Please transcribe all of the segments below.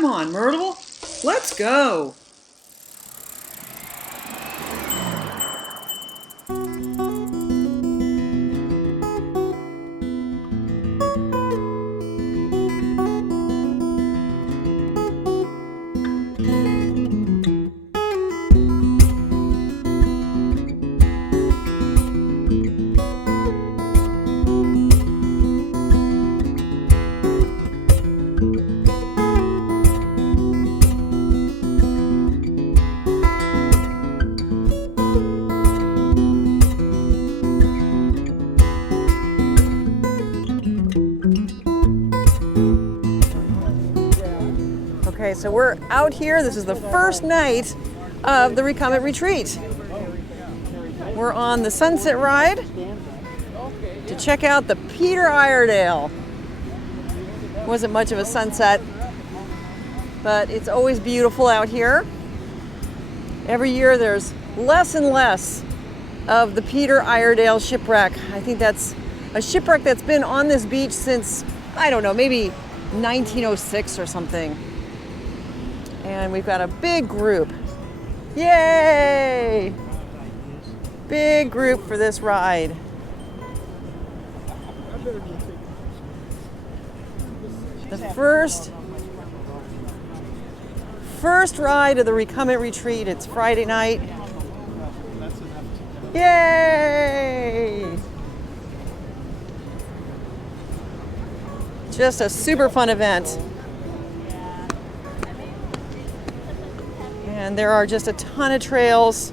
Come on, Myrtle. Let's go. Okay, so we're out here. This is the first night of the Recumbent Retreat. We're on the sunset ride to check out the Peter Iredale. Wasn't much of a sunset, but it's always beautiful out here. Every year there's less and less of the Peter Iredale shipwreck. I think that's a shipwreck that's been on this beach since, I don't know, maybe 1906 or something. And we've got a big group. Yay! Big group for this ride. The first ride of the Recumbent Retreat. It's Friday night. Yay! Just a super fun event. And there are just a ton of trails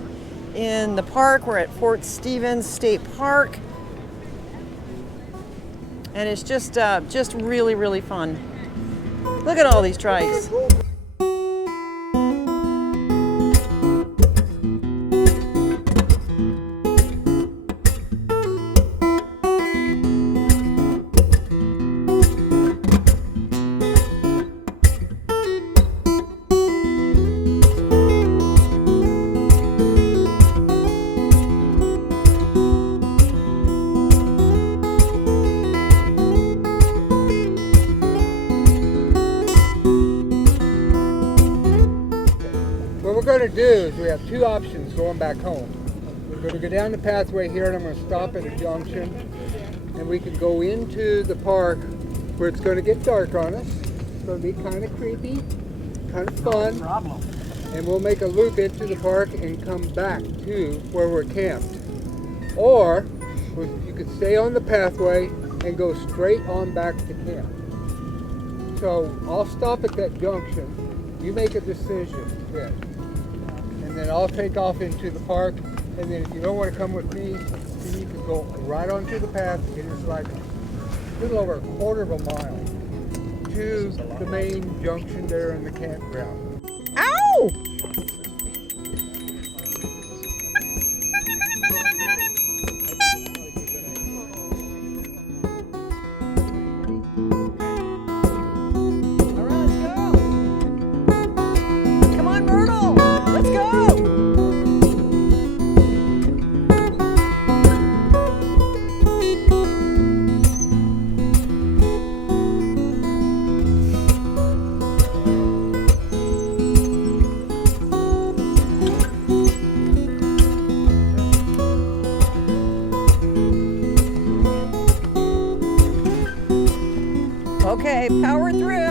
in the park. We're at Fort Stevens State Park. And it's just really, really fun. Look at all these trikes. What we're going to do is we have two options going back home. We're going to go down the pathway here, and I'm going to stop at a junction, and we can go into the park where it's going to get dark on us. It's going to be kind of creepy, kind of fun, and we'll make a loop into the park and come back to where we're camped. Or you could stay on the pathway and go straight on back to camp. So I'll stop at that junction. You make a decision then. And then I'll take off into the park, and then if you don't want to come with me, then you can go right onto the path. It is like a little over a quarter of a mile to the main junction there in the campground. Ow! Okay, power through.